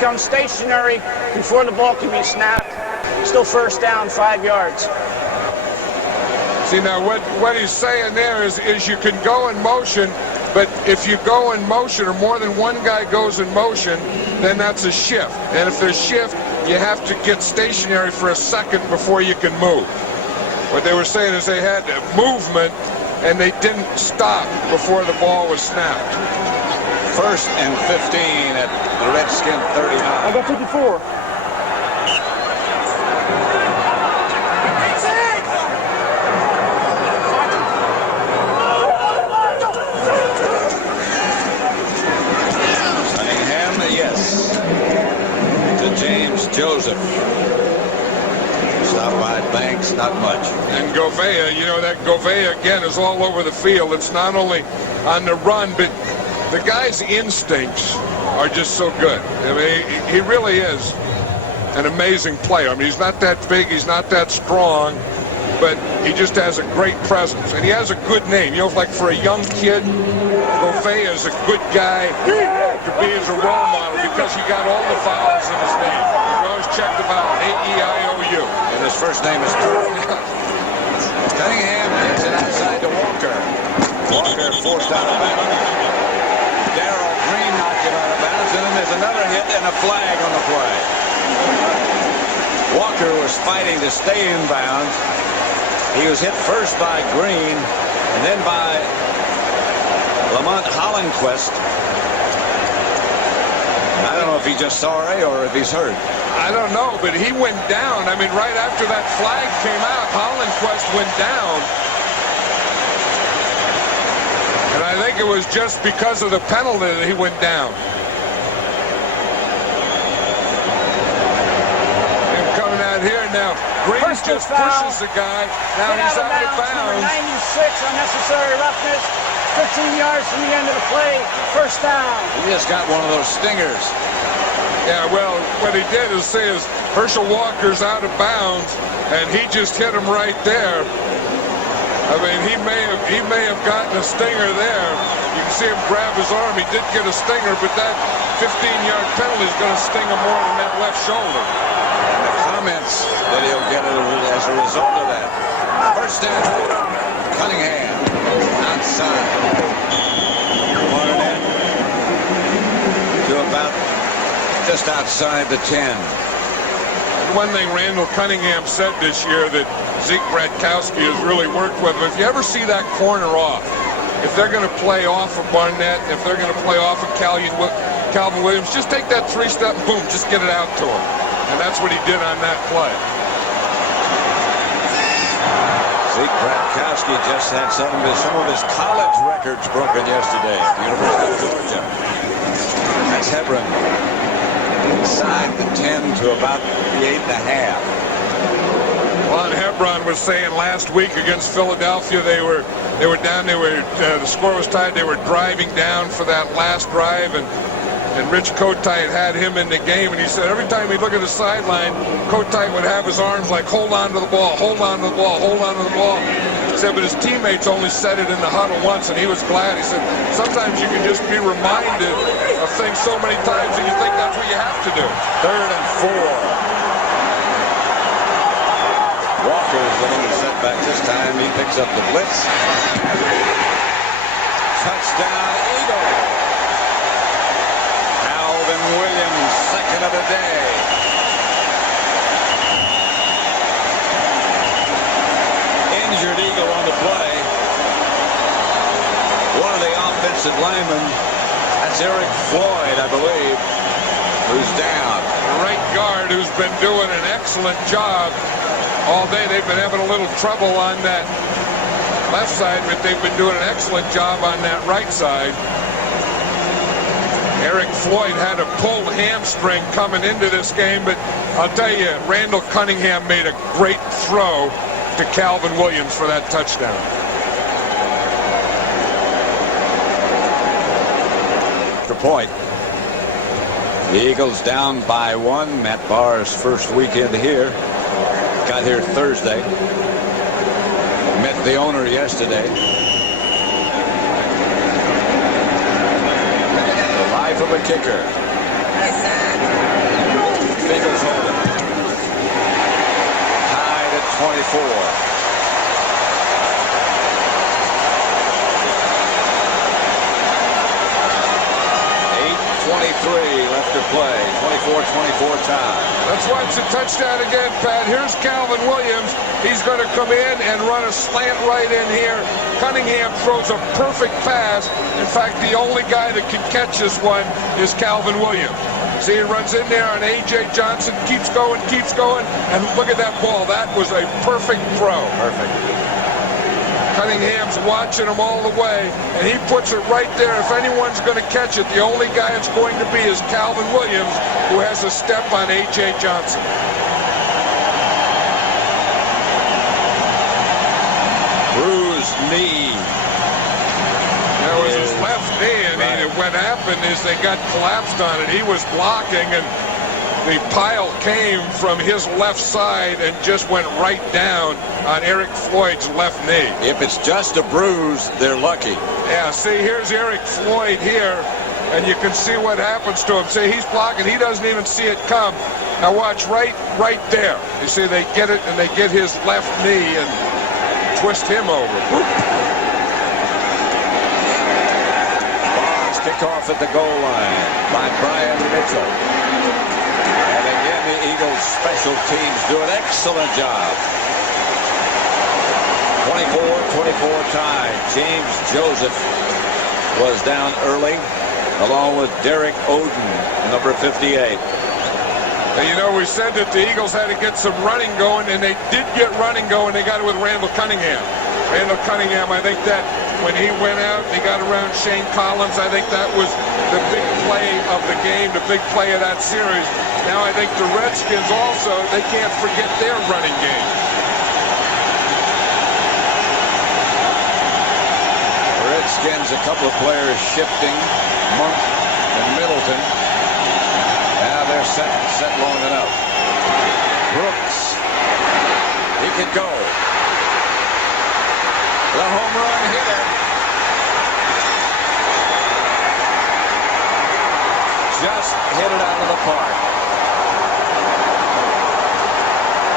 becomes stationary before the ball can be snapped. Still first down, 5 yards. See, now what he's saying there is you can go in motion, but if you go in motion or more than one guy goes in motion, then that's a shift. And if there's shift, you have to get stationary for a second before you can move. What they were saying is they had movement and they didn't stop before the ball was snapped. 1st and 15 at the Redskin 39. I got 54. Joseph. Stop by Banks, not much. And Gouveia, you know, that Gouveia again is all over the field. It's not only on the run, but the guy's instincts are just so good. I mean, he really is an amazing player. I mean, he's not that big, he's not that strong, but he just has a great presence. And he has a good name. You know, like for a young kid, Gouveia is a good guy to be as a role model because he got all the vowels in his name. Check them out, A-E-I-O-U. And his first name is Cunningham gets it outside to Walker. Walker forced out of bounds. Darrell Green knocked him out of bounds, and then there's another hit and a flag on the play. Walker was fighting to stay in bounds. He was hit first by Green, and then by Lamont Hollenquist. I don't know if he's just sorry or if he's hurt. I don't know, but he went down. I mean, right after that flag came out, Hollenquist went down. And I think it was just because of the penalty that he went down. And coming out here now, Green just pushes the guy. Now he's out of bounds. Number 96, unnecessary roughness. 15 yards from the end of the play. First down. He just got one of those stingers. Yeah, well, what he did is say is Herschel Walker's out of bounds, and he just hit him right there. I mean, he may have gotten a stinger there. You can see him grab his arm. He did get a stinger, but that 15-yard penalty is going to sting him more than that left shoulder. And the comments that he'll get as a result of that. First down, Cunningham outside. Martin to about just outside the 10. One thing Randall Cunningham said this year that Zeke Bratkowski has really worked with him. If you ever see that corner off, if they're going to play off of Barnett, if they're going to play off of Calvin Williams, just take that three-step and boom, just get it out to him. And that's what he did on that play. Zeke Bratkowski just had some of his college records broken yesterday at the University of Georgia. That's Hebron. Inside the 10 to about the 8.5. Well, Hebron was saying last week against Philadelphia, they were down. The score was tied. They were driving down for that last drive, and Rich Kotite had him in the game. And he said every time he'd look at the sideline, Kotite would have his arms like, hold on to the ball, hold on to the ball, hold on to the ball. He said, but his teammates only said it in the huddle once, and he was glad. He said, sometimes you can just be reminded of things so many times that you think that's what you have to do. 3rd and 4. Walker's a little setback this time. He picks up the blitz. Touchdown, Eagle. Calvin Williams, second of the day. Injured Eagle on the play. One of the offensive linemen, that's Eric Floyd, I believe, who's down. Right guard who's been doing an excellent job all day. They've been having a little trouble on that left side, but they've been doing an excellent job on that right side. Eric Floyd had a pulled hamstring coming into this game, but I'll tell you, Randall Cunningham made a great throw to Calvin Williams for that touchdown. Extra point. The Eagles down by 1. Matt Barr's first weekend here. Got here Thursday. Met the owner yesterday. The life of a kicker. play. 24-24 tie. That's why it's a touchdown again, Pat. Here's Calvin Williams. He's going to come in and run a slant right in here. Cunningham throws a perfect pass. In fact, the only guy that can catch this one is Calvin Williams. See, he runs in there on A.J. Johnson, keeps going, and look at that ball. That was a perfect throw. Perfect. Cunningham's watching him all the way, and he puts it right there. If anyone's going to catch it, the only guy it's going to be is Calvin Williams, who has a step on A.J. Johnson. Bruised knee. That was his left knee, and what happened is they got collapsed on it. He was blocking, and the pile came from his left side and just went right down on Eric Floyd's left knee. If it's just a bruise, they're lucky. Yeah, see, here's Eric Floyd here, and you can see what happens to him. See, he's blocking. He doesn't even see it come. Now watch right there. You see, they get it, and they get his left knee and twist him over. Bonds kickoff at the goal line by Brian Mitchell. And again, the Eagles special teams do an excellent job. 24-24 tie. James Joseph was down early, along with Derek Oden, number 58. And you know, we said that the Eagles had to get some running going, and they did get running going. They got it with Randall Cunningham. Randall Cunningham, I think that when he went out, he got around Shane Collins. I think that was the big play of the game, the big play of that series. Now I think the Redskins also, they can't forget their running game. Redskins, a couple of players shifting, Monk and Middleton. Now they're set long enough. Brooks, he could go. The home run hitter. Just hit it out of the park.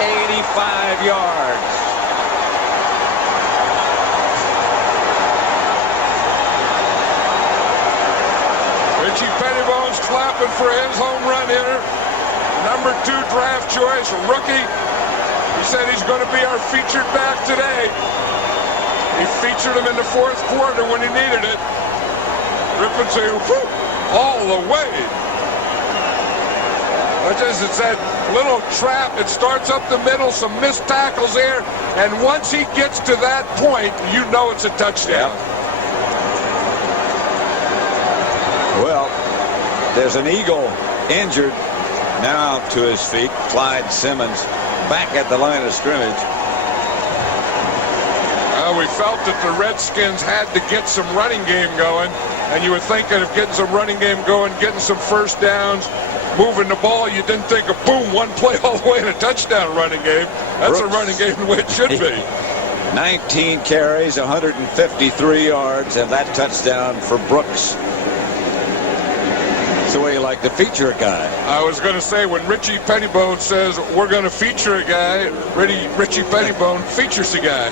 85 yards. Richie Pettibone's clapping for his home run hitter. Number 2 draft choice, rookie. He said he's going to be our featured back today. He featured him in the 4th quarter when he needed it. Rippon say, whoop, all the way. It's that little trap. It starts up the middle, some missed tackles there, and once he gets to that point, you know it's a touchdown. Yep. Well, there's an Eagle injured, now to his feet. Clyde Simmons back at the line of scrimmage. We felt that the Redskins had to get some running game going, and you were thinking of getting some running game going, getting some first downs, moving the ball. You didn't think of, boom, one play all the way in a touchdown running game. That's Brooks, a running game the way it should be. 19 carries, 153 yards, and that touchdown for Brooks. That's the way you like to feature a guy. I was going to say, when Richie Pettibone says we're going to feature a guy, Richie Pettibone features a guy.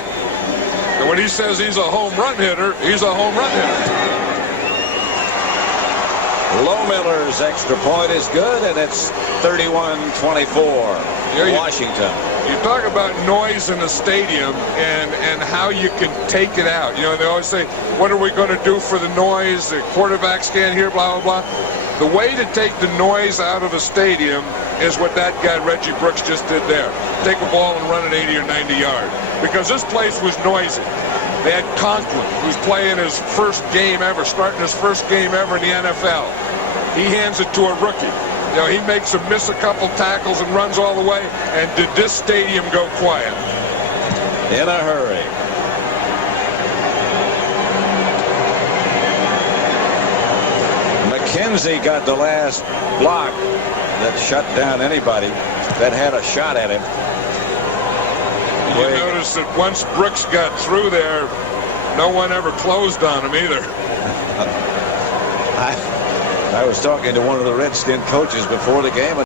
And when he says he's a home run hitter, he's a home run hitter. Lohmiller's extra point is good, and it's 31-24. Washington. You talk about noise in the stadium and how you can take it out. You know, they always say, what are we going to do for the noise? The quarterbacks can't hear, blah, blah, blah. The way to take the noise out of a stadium is what that guy, Reggie Brooks, just did there. Take a ball and run it 80 or 90 yards. Because this place was noisy. They had Conklin, who's playing his first game ever, starting his first game ever in the NFL. He hands it to a rookie. You know, he makes him miss a couple tackles and runs all the way. And did this stadium go quiet? In a hurry. McKenzie got the last block that shut down anybody that had a shot at him. You notice that once Brooks got through there, no one ever closed on him either. I was talking to one of the Redskin coaches before the game.